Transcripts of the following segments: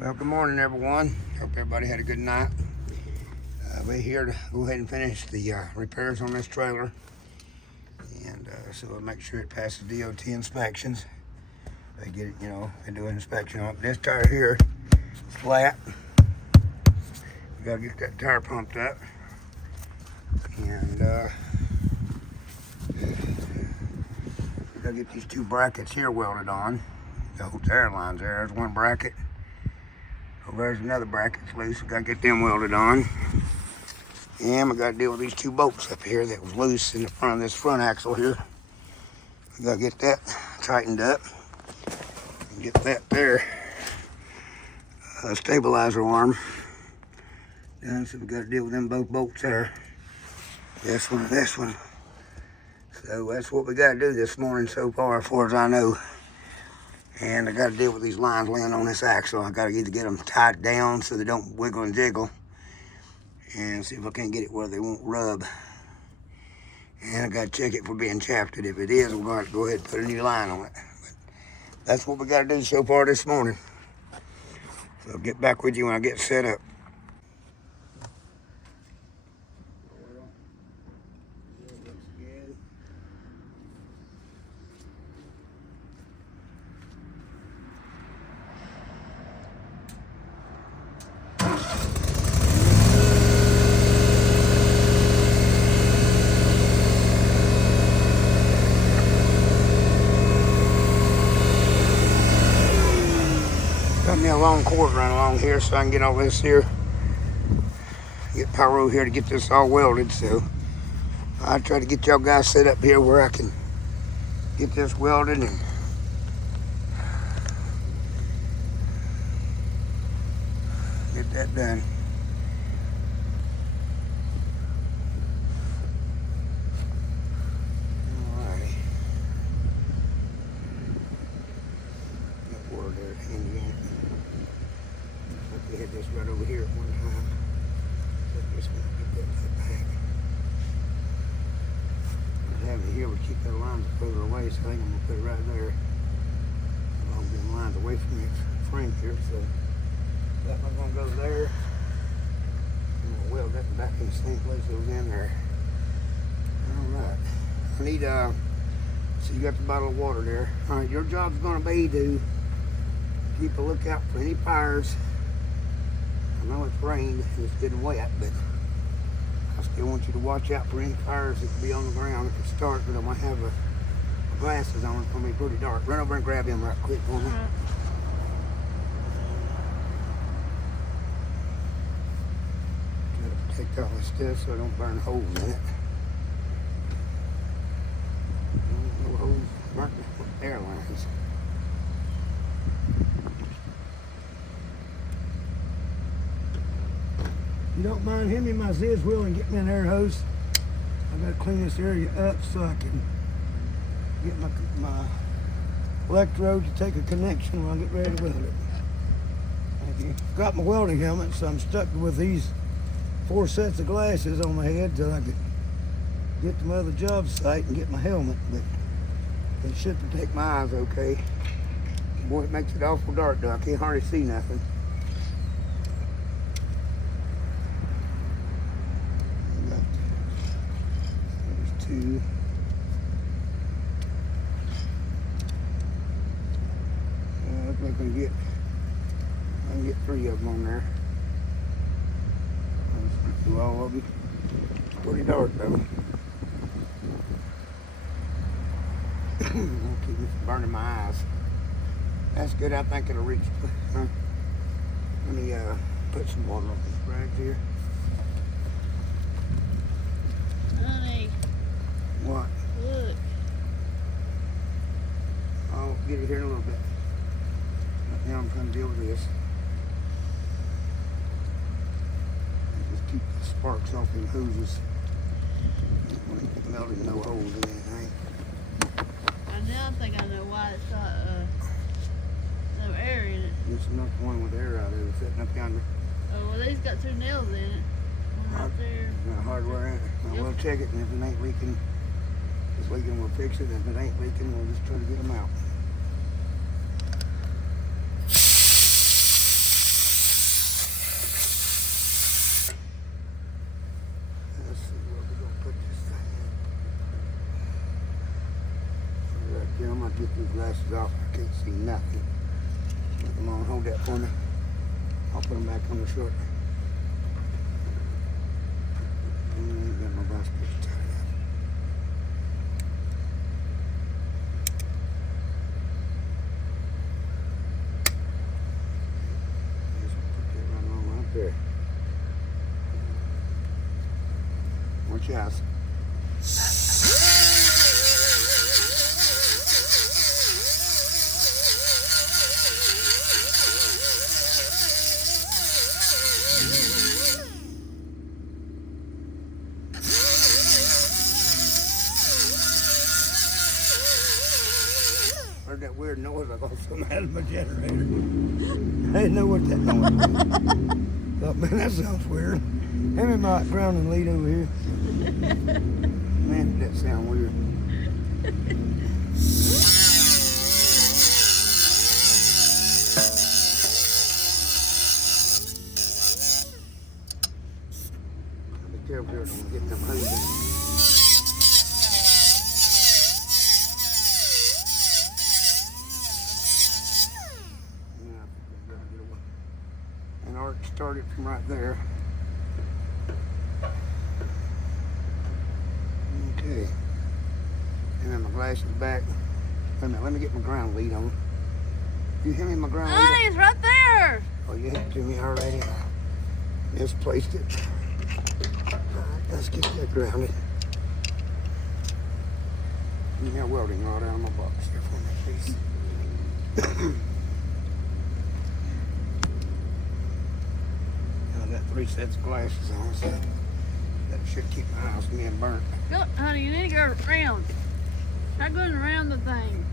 Well, good morning, everyone. Hope everybody had a good night. We're here to go ahead and finish the repairs on this trailer, and so we'll make sure it passes DOT inspections. They get it, they do an inspection on it. This tire here is flat. We gotta get that tire pumped up, and we gotta get these two brackets here welded on. The whole tire line's there. There's one bracket. There's another bracket's loose. We gotta get them welded on. And we gotta deal with these two bolts up here that was loose in the front of this front axle here. We gotta get that tightened up and get that there stabilizer arm done. So we gotta deal with them both bolts there. This one and this one. So that's what we gotta do this morning so far, as far as I know. And I got to deal with these lines laying on this axle. I got to either get them tied down so they don't wiggle and jiggle, and see if I can get it where they won't rub. And I got to check it for being shafted. If it is, we're going to have to go ahead and put a new line on it. But that's what we got to do so far this morning. So I'll get back with you when I get set up. Got me a long cord run along here so I can get all this here. Get Pyro here to get this all welded. So I try to get y'all guys set up here where I can get this welded and get that done. Alrighty. That word there, hanging in. We had this right over here at one time. So just want to get that put back. I have it here, we keep that line further away, so I think I'm going to put it right there. I'll get the lines away from the frame here, so that one's going to go there. I'm going to weld that back in the same place it was in there. Alright. I need, so you got the bottle of water there. Alright, your job's going to be to keep a lookout for any fires. I know it's rained and it's getting wet, but I still want you to watch out for any fires that could be on the ground if it starts, but I might have my glasses on. It's going to be pretty dark. Run over and grab him right quick for me. Gotta protect all this stuff so I don't burn holes in it. No holes, burnt airlines. You don't mind handing me my Ziz wheel and get me an air hose? I gotta clean this area up so I can get my electrode to take a connection when I get ready to weld it. Thank you. Got my welding helmet, so I'm stuck with these 4 sets of glasses on my head till I can get to my other job site and get my helmet, but it should protect my eyes okay. Boy, it makes it awful dark though. I can't hardly see nothing. Two. Looks like I can get 3 of them on there. Let's do all of them. It's pretty dark though. I'll keep me from burning my eyes. That's good. I think it'll reach. Let me put some water on this rag here. Honey. What? Look. I'll get it here in a little bit. Right now I'm trying to deal with this. Just keep the sparks off them hoses. Melting no holes in anything. I now think I know why it's got no air in it. There's not one with air out there sitting up yonder. Oh, well, these got 2 nails in it. One right there. Got hardware in it. Now Yep. we'll check it, and if it ain't leaking, we'll fix it. If it ain't leaking, we'll just try to get them out. glasses off. I can't see nothing. Come on, hold that for me. I'll put them back on the short. Got my glass picture tied up. Just put that right on right there. Watch out. Heard that weird noise. I thought something had my generator. I didn't know what that noise was. Thought, man, that sounds weird. Have me my grounding lead over here. Man, did that sound weird. Be careful here, don't get them hoses. And arc started from right there. Okay. And then my glasses back. Wait a minute, let me get my ground lead on. You hear me, my ground lead? Honey, it's right there. Oh, you hit it to me already. Misplaced it. Alright, let's get that grounded. You got welding rod out of my box here for me, please. I got 3 sets of glasses on, so that should keep my eyes from being burnt. Look, honey, you need to go around. Try going around the thing.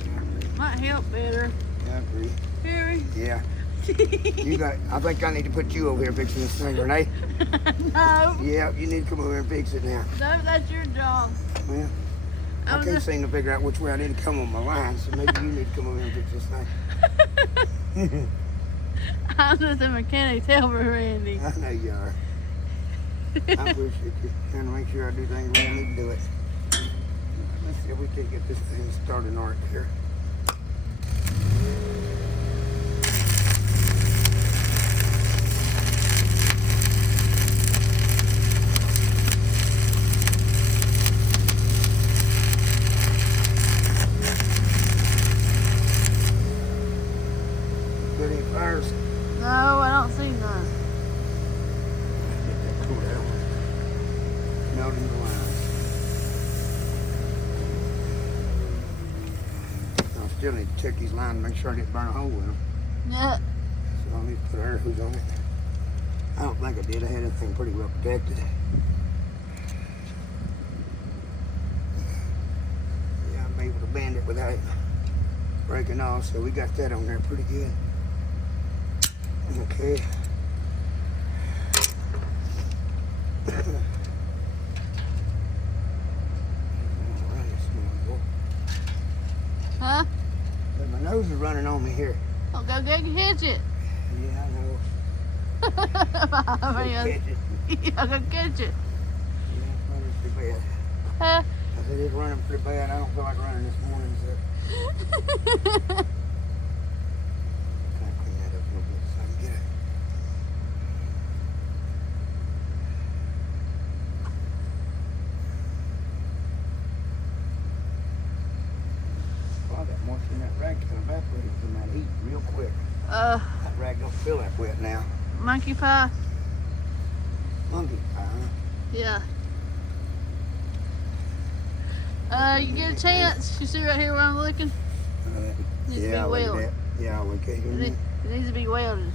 Yeah, Might help better. I agree. Harry? Yeah. I think I need to put you over here fixing this thing, Renee. No. Yeah, you need to come over here and fix it now. No, that's your job. Well, I can't seem to figure out which way I need to come on my line, so maybe you need to come over here and fix this thing. I'm just a mechanic. Tell me, Randy. I know you are. I appreciate you trying to make sure I do things the way I need to do it. Let's see if we can get this thing started arc here. Got any fires? No, I don't see none. Get that cool down. Melting the lines. I still need to check these lines to make sure I didn't burn a hole in them. Yeah. So I'll need to put air hose on it. I don't think I did. I had everything pretty well protected. Yeah, I'm able to bend it without it breaking off, so we got that on there pretty good. Okay. Huh? But my nose is running on me here. Oh, go catch it. Yeah, I know. I Go catch it. Yeah, go catch it. Yeah, it's running pretty bad. Huh? I said it's running pretty bad. I don't feel like running this morning, so. Kind of clean that up a little bit so I can get it. Wow, that moisture in that rag can evaporate from that heat real quick. That rag don't feel that wet now. Monkey pie? Monkey pie, huh? Yeah. You get a chance. You see right here where I'm looking? Needs to Yeah, be look at welded. that. Yeah, I'll look at It it. needs to be welded.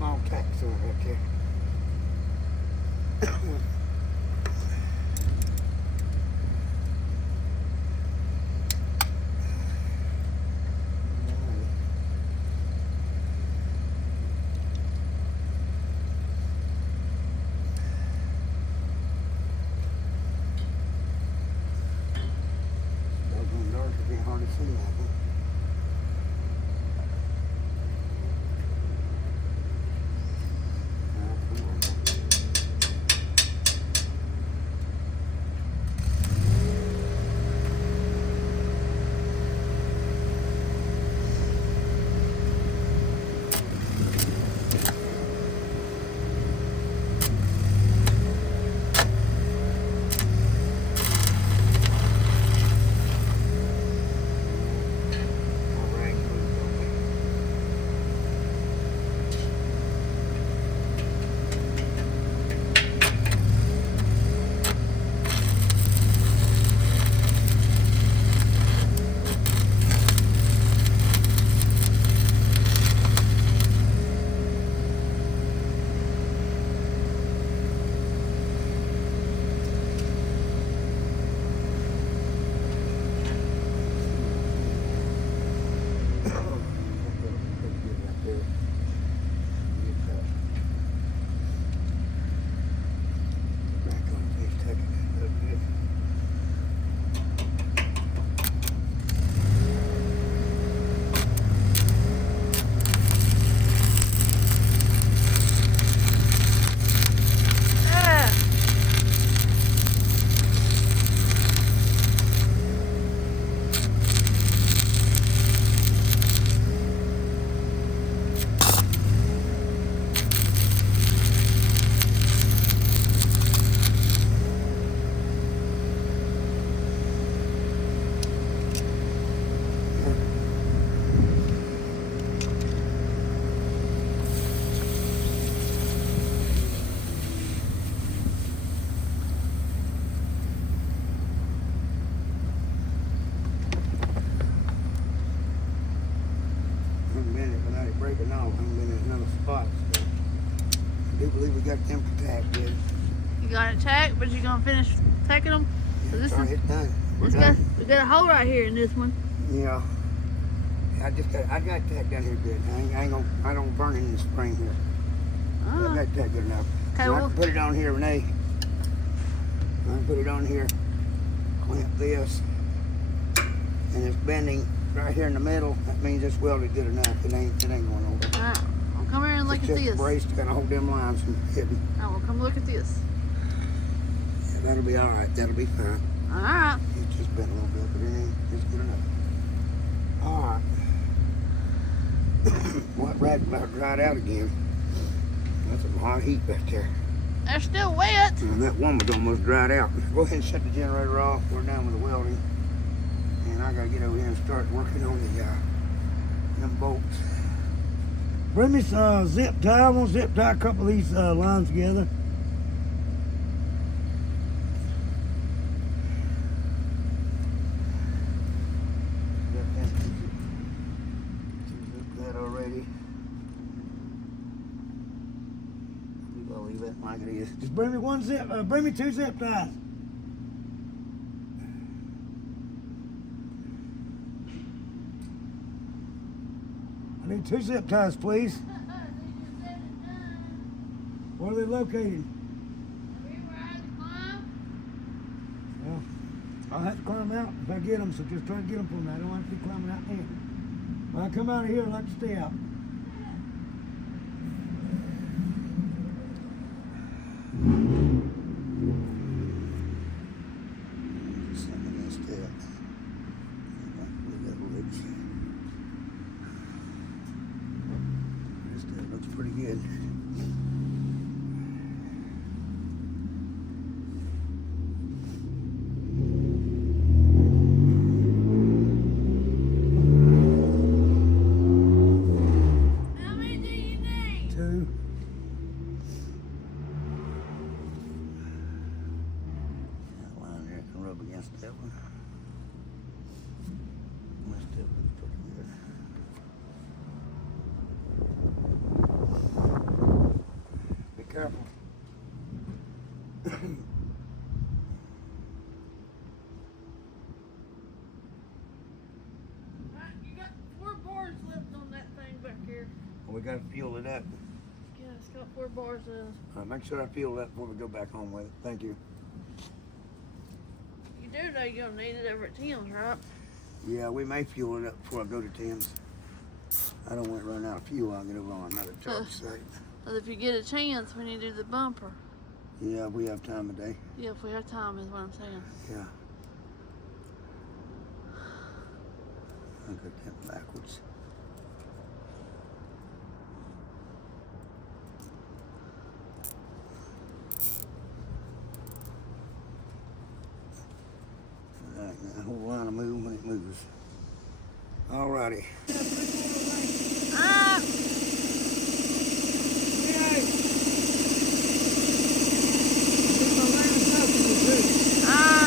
small tax on it right there. Doggone dark, it'd be hard to see nothing. Come on. All right, move over. Ah. Haven't been it without it breaking off. Haven't been in another spot. So I do believe we got them tagged, dude. You got it tacked, but you gonna finish tacking them? So this Sorry, is it's done. We're this done. got we got a hole right here in this one. Yeah. I got that down here good. I don't burn it in the spring here. I Oh. got that good enough. Okay, So I well, can put it on here, Renee. I can put it on here, clamp this, and it's bending right here in the middle. That means it's welded good enough. It ain't going over. I'll come here and look It's at just this. braced to kind of hold them lines from hitting. I will come look at this. Yeah, that'll be all right. That'll be fine. All right. It just bent a little bit, but it ain't. It's good enough. All right. Well, that rag about dried out again. That's some hot heat back there. They're still wet. And that one was almost dried out. Go ahead and shut the generator off. We're done with the welding. And I gotta get over here and start working on the them bolts. Bring me some zip tie. I want to zip tie a couple of these lines together. Zip that already. I'll leave that like it is. Just bring me one zip. Bring me two zip ties. I need two zip ties, please. Where are they located? Well, I'll have to climb out if I get them, so just try to get them for me. I don't have to be climbing out there. When I come out of here, I like to stay out. Looks pretty good. How many do you need? Two. That line there can rub against that one. That still looks pretty good. Careful. You got 4 bars left on that thing back here. We gotta fuel it up. Yeah, it's got 4 bars left. Make sure I fuel it up before we go back home with it. Thank you. You do know you're gonna need it over at Tim's, right? Yeah, we may fuel it up before I go to Tim's. I don't want to run out of fuel. I'll get over on another job site. But if you get a chance when you do the bumper. Yeah, we have time today. Yeah, if we have time is what I'm saying. Yeah. I'll go that backwards. All right, now hold line of move when it moves. Alrighty. Ah! Ah!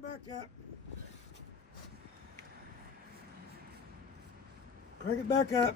car back up. Crank it back up.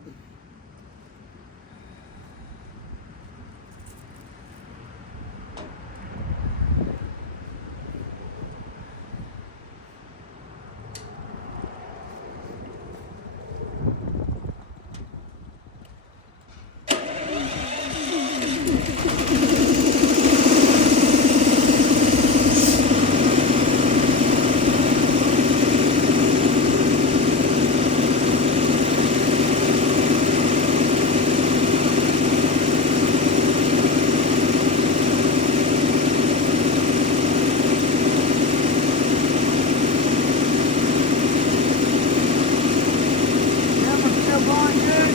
Camera's still going good.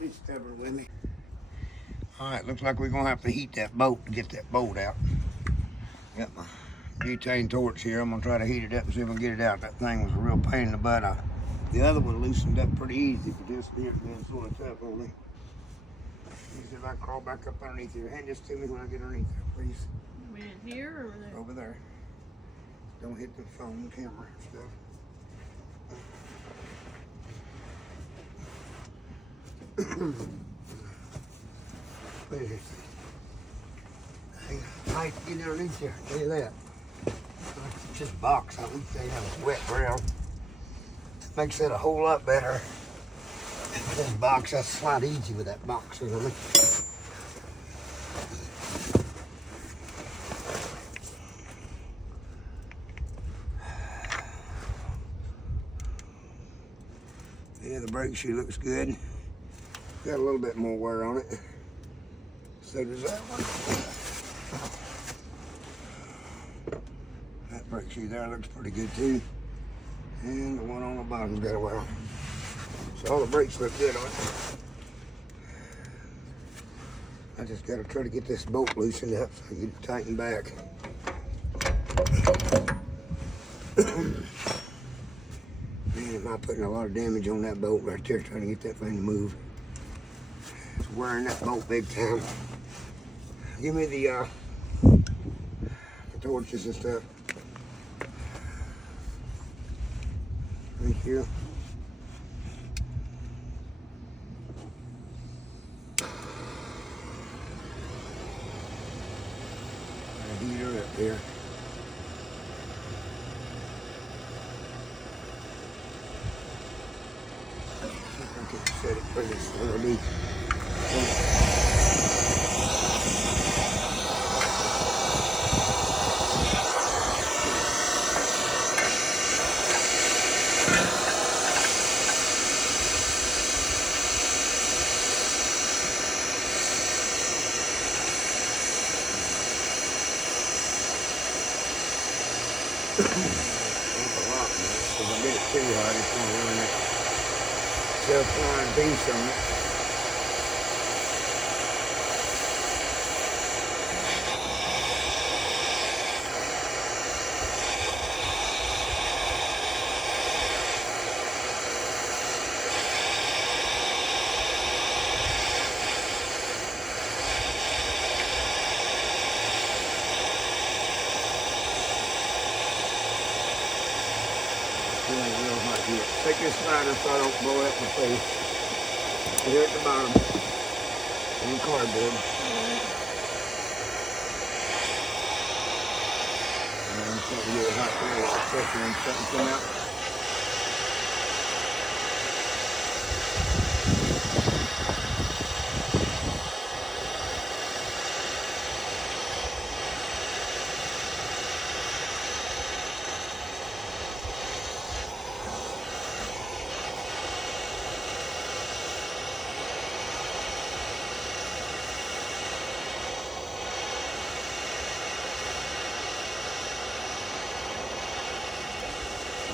Be stubborn with me. Alright, looks like we're gonna have to heat that bolt to get that bolt out. Got my butane torch here. I'm gonna try to heat it up and see if I can get it out. That thing was a real pain in the butt. The other one loosened up pretty easy, but this here being sort of tough on me. Let me see if I can crawl back up underneath here. Hand this to me when I get underneath there, please. You mean here or over there? Over there. Don't hit the phone, camera, and stuff. Where is it? Tight to get underneath here, tell you that. This box, at least they have a wet ground. Makes it a whole lot better. This box, that's slide easy with that box, you know. Yeah, the brake shoe looks good. Got a little bit more wear on it. So does that one. That brake shoe there looks pretty good too. And the one on the bottom's got a wear on it. So all the brakes look good on it. I just got to try to get this bolt loosened up so I can get it tightened back. Man, am I putting a lot of damage on that bolt right there trying to get that thing to move. It's wearing that bolt big time. Give me the torches and stuff. Thank you. A heater up there. I can set it pretty slowly. That's a lot, man. So if I get it too hot, it's going to run that self-flying beast on it. Feeling real hot here. Take this slider so I don't blow up my face. Here at the bottom. On the cardboard. And I'm starting to get hot there. Especially when something come out.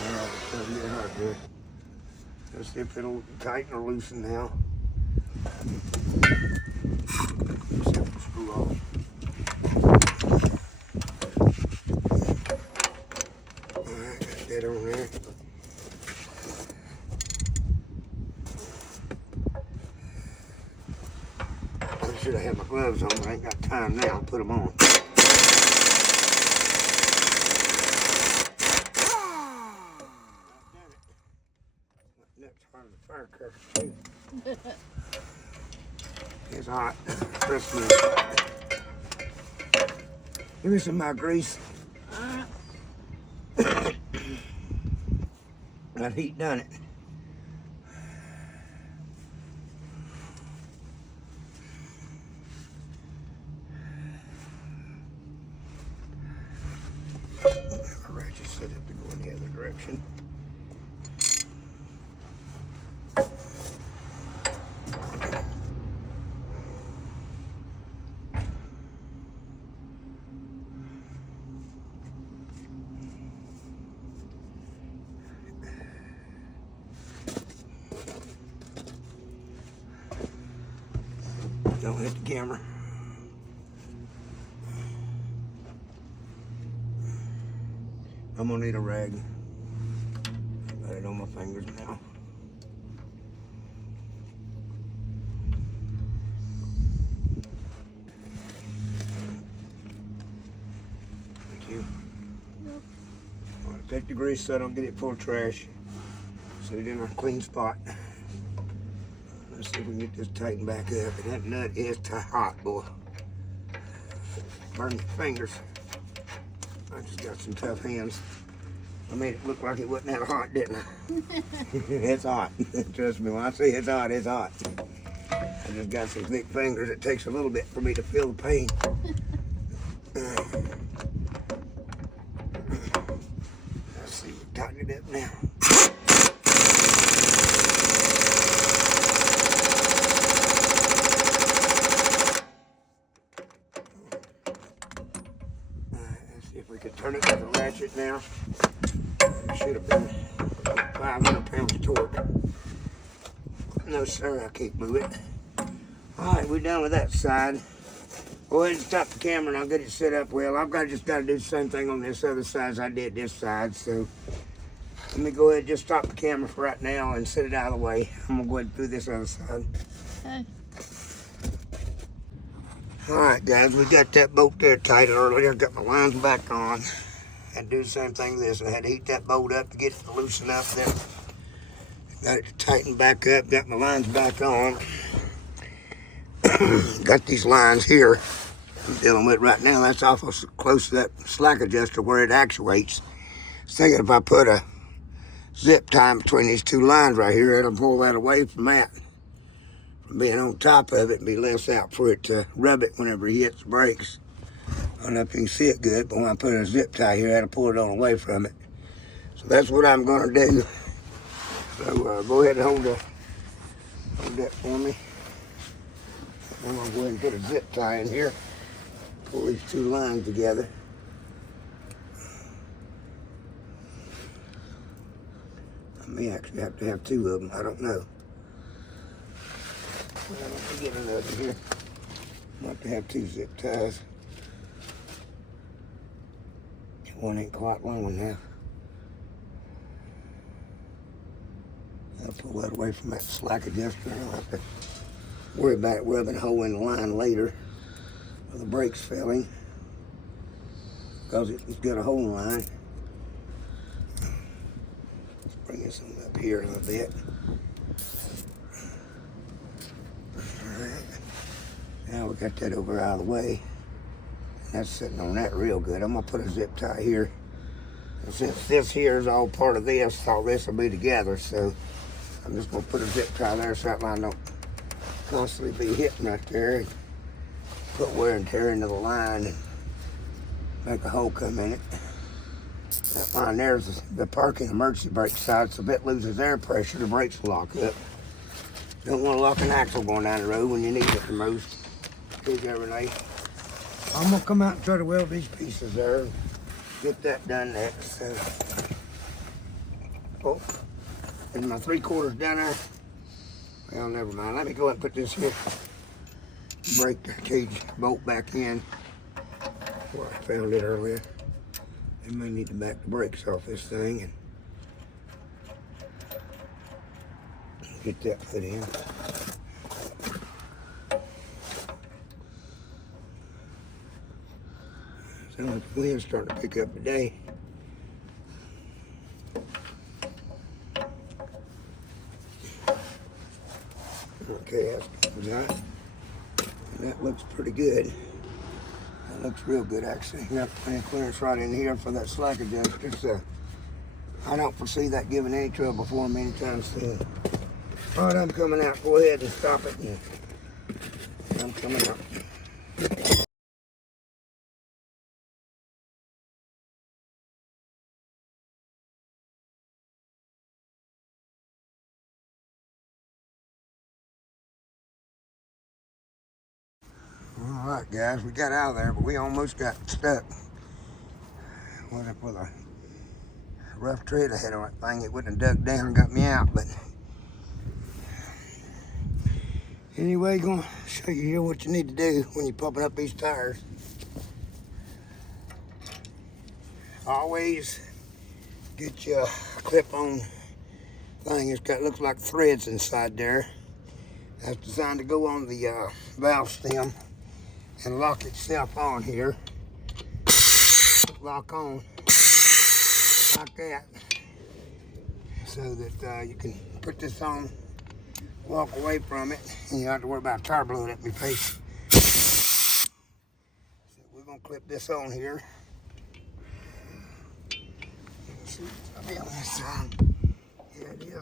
Alright, it's starting to get hot there. Let's see if it'll tighten or loosen now. Let's see if it'll screw off. Alright, got that on there. I should have had my gloves on, but I ain't got time now. I'll put them on. That's part of the firecracker too. It's hot. Trust me, it's hot. Give me some of my grease. That heat done it. Ratchet set up to go in the other direction. Don't hit the camera. I'm gonna need a rag. Got it on my fingers now. Thank you. Yep. I want to take the grease so I don't get it full of trash. Set it in a clean spot. Let's see if we can get this tightened back up. And that nut is hot, boy. Burn your fingers. I just got some tough hands. I made it look like it wasn't that hot, didn't I? It's hot. Trust me, when I say it's hot, it's hot. I just got some thick fingers. It takes a little bit for me to feel the pain. Let's see, we tighten it up now. Let's see if we can turn it with a ratchet now. It should have been 500 pounds of torque. No, sir, I can't move it. All right, we're done with that side. Go ahead and stop the camera and I'll get it set up well. I've just got to do the same thing on this other side as I did this side. So let me go ahead and just stop the camera for right now and set it out of the way. I'm going to go ahead and do this other side. Okay. Alright guys, we got that bolt there tight earlier. Got my lines back on. Had to do the same thing with this. I had to heat that bolt up to get it to loosen up. Then got it to tighten back up. Got my lines back on. Got these lines here I'm dealing with right now. That's awful close to that slack adjuster where it actuates. I was thinking if I put a zip tie between these two lines right here, it'll pull that away from that. From being on top of it and be less out for it to rub it whenever he hits the brakes. I don't know if you can see it good, but when I put a zip tie here, that'll pull it on away from it. So that's what I'm gonna do. So go ahead and hold that for me. I'm gonna go ahead and put a zip tie in here. Pull these two lines together. I may actually have to have two of them. I don't know. Well, let me get another here. I have to have two zip ties. One ain't quite long enough. I'll pull that away from that slack adjuster. I don't have to worry about it rubbing a hole in the line later or the brakes failing because it's got a hole in the line. Let's bring this one up here a little bit. Alright. Now we got that over out of the way. That's sitting on that real good. I'm gonna put a zip tie here. And since this here is all part of this, all this will be together, so I'm just gonna put a zip tie there so that line don't constantly be hitting right there and put wear and tear into the line and make a hole come in it. That line there's the parking emergency brake side, so if it loses air pressure, the brakes will lock up. Don't want to lock an axle going down the road when you need it the most. Big every I'm gonna come out and try to weld these pieces there and get that done next. So, oh, is my 3/4 done there? Well, never mind. Let me go ahead and put this here brake cage bolt back in where I found it earlier. I may need to back the brakes off this thing and get that put in. Sounds like the wind's starting to pick up today. Okay, that's that. That looks pretty good. That looks real good actually. Got plenty of clearance right in here for that slack adjuster, so I don't foresee that giving any trouble for me anytime soon. All right, I'm coming out. Go ahead and stop it. And I'm coming out. All right, guys, we got out of there, but we almost got stuck. Went up with a rough tread ahead of that thing. It wouldn't have dug down and got me out, but anyway, gonna show you here what you need to do when you're pumping up these tires. Always get your clip-on thing. It's got, looks like threads inside there. That's designed to go on the valve stem and lock itself on here. Lock on like that, so that you can put this on, walk away from it, and you don't have to worry about a tire blowing up in your face. So we're gonna clip this on here. Let's see what's on this side. Yeah, it is.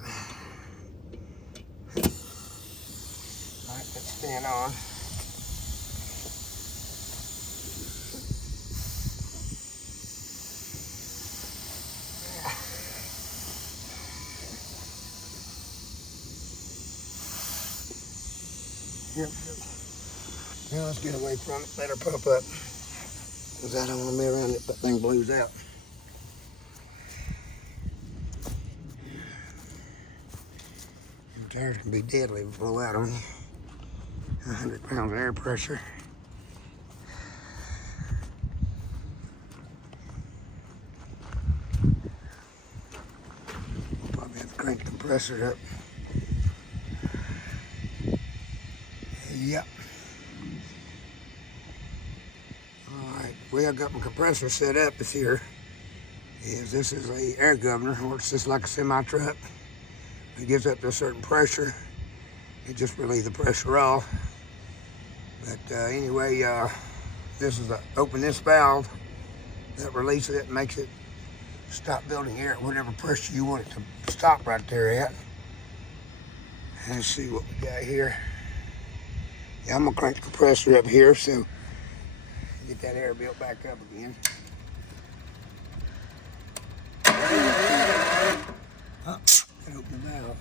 All right, let's stand on. Yep. Now let's get away from it, let her pump up. Because I don't want to be around it, that thing blows out. Them tires can be deadly if they blow out on you. 100 pounds of air pressure. Probably have to crank the compressor up. Yep. way I got my compressor set up is here. This is a air governor, works just like a semi truck. It gets up to a certain pressure. It just relieves the pressure off. But anyway, this is open this valve that releases it and makes it stop building air at whatever pressure you want it to stop right there at. Let's see what we got here. Yeah, I'm gonna crank the compressor up here so get that air built back up again. Oh, and open the valve.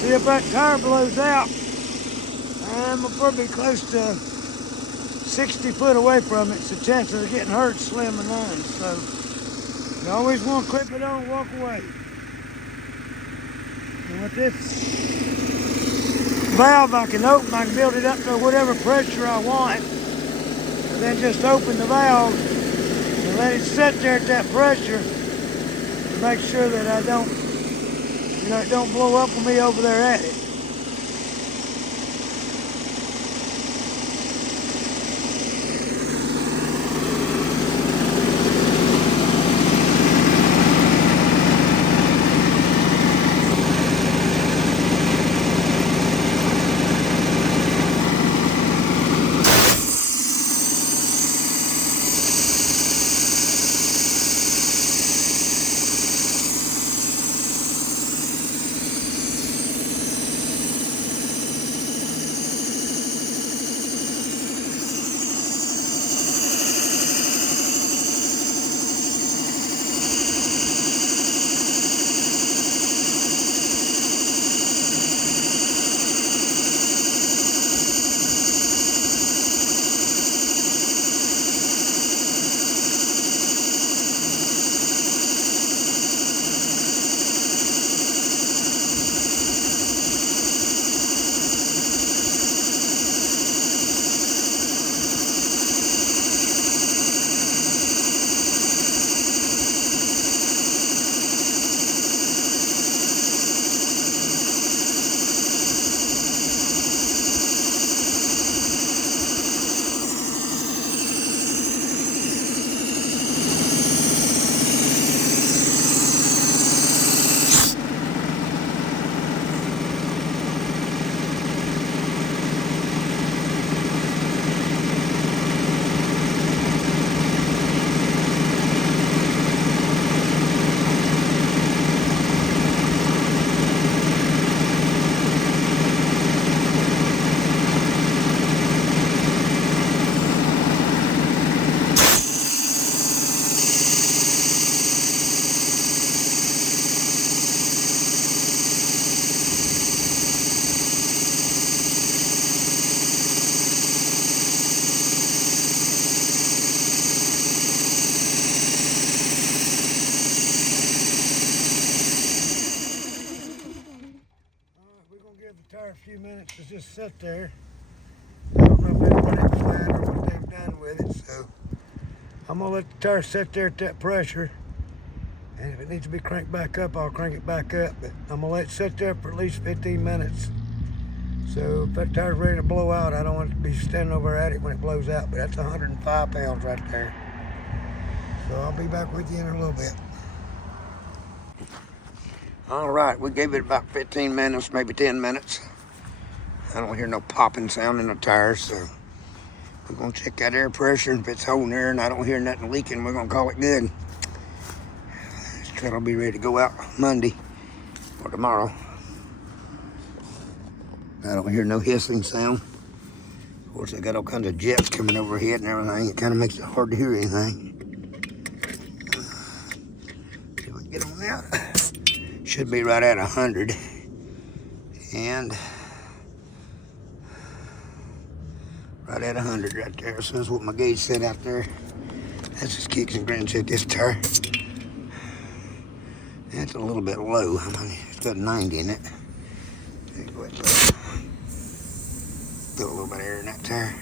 See if that tire blows out. I'm probably close to 60 foot away from it, so chances of getting hurt slim and none. So you always want to clip it on and walk away. And with this valve I can open, I can build it up to whatever pressure I want. And then just open the valve and let it sit there at that pressure to make sure that I don't, it don't blow up on me over there at it. The tire a few minutes to just sit there. I don't know if it's bad or what they've done with it, so I'm gonna let the tire sit there at that pressure, and if it needs to be cranked back up, I'll crank it back up, but I'm gonna let it sit there for at least 15 minutes. So if that tire's ready to blow out, I don't want it to be standing over at it when it blows out, but that's 105 pounds right there. So I'll be back with you in a little bit. All right, we gave it about 15 minutes, maybe 10 minutes. I don't hear no popping sound in the tires, so we're gonna check that air pressure, and if it's holding there and I don't hear nothing leaking, we're gonna call it good. This truck will be ready to go out Monday or tomorrow. I don't hear no hissing sound. Of course, I got all kinds of jets coming overhead and everything. It kind of makes it hard to hear anything. See if we can get on that. Should be right at 100, and right at 100 right there. So that's what my gauge said out there. Let's just kicks and grins at this tire. That's a little bit low. I mean, it's got 90 in it. Go ahead, put a little bit of air in that tire.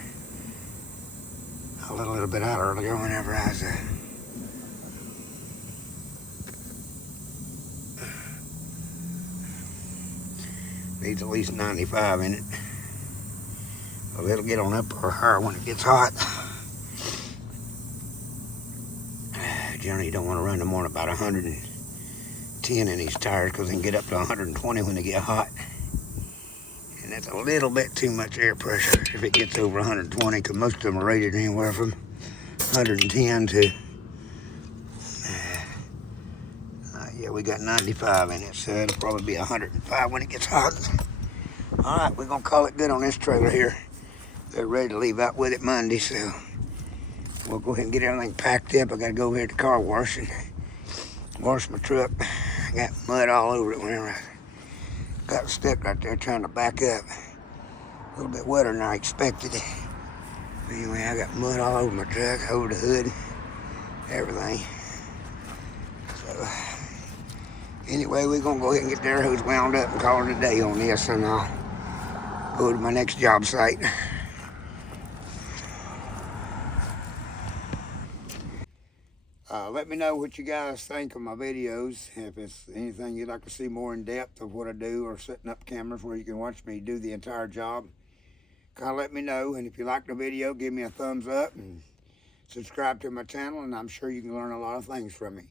I let a little bit out earlier whenever I was needs at least 95 in it. Well, it'll get on up or higher when it gets hot. Generally, you don't want to run them on about 110 in these tires because they can get up to 120 when they get hot. And that's a little bit too much air pressure if it gets over 120, because most of them are rated anywhere from 110 to, yeah, we got 95 in it, so it'll probably be 105 when it gets hot. All right, we're going to call it good on this trailer here. They're ready to leave out with it Monday, so we'll go ahead and get everything packed up. I got to go over here to the car wash and wash my truck. I got mud all over it whenever I got stuck right there trying to back up. A little bit wetter than I expected. Anyway, I got mud all over my truck, over the hood, everything. So, anyway, we're going to go ahead and get the air hose wound up and call it a day on this, and I'll go to my next job site. Let me know what you guys think of my videos. If it's anything you'd like to see more in depth of what I do, or setting up cameras where you can watch me do the entire job, kind of let me know. And if you like the video, give me a thumbs up and subscribe to my channel, and I'm sure you can learn a lot of things from me.